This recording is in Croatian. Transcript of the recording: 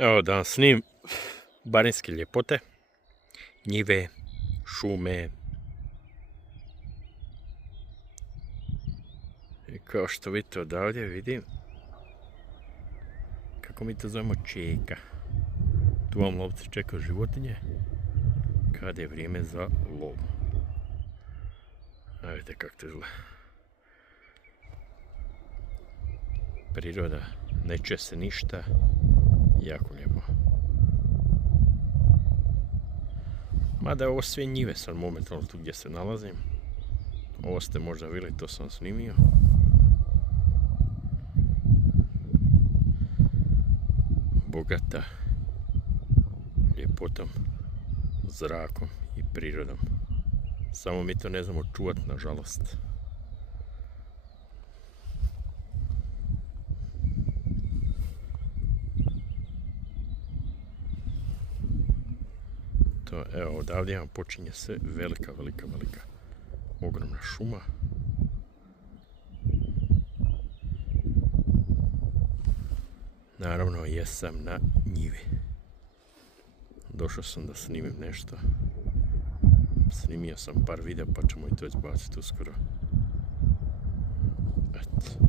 Evo da vam snim barinske ljepote, njive, šume. I kao što vidite odavdje vidim, kako mi to zovemo, čeka. Tu vam lovci čekaju životinje kada je vrijeme za lov. A vidite kako to izgleda. Priroda, ne čuje se ništa, jako lijepo. Mada je ovo sve njive sad momentalno tu gdje se nalazim. Ovo ste možda vidjeli, to sam snimio. Bogata ljepotom, zrakom i prirodom. Samo mi to ne znamo čuvati, nažalost. To, evo, odavdje vam počinje se velika, ogromna šuma. Naravno, jesam na njivi. Došao sam da snimim nešto. Snimio sam par videa pa ćemo i to izbaciti uskoro. Eto.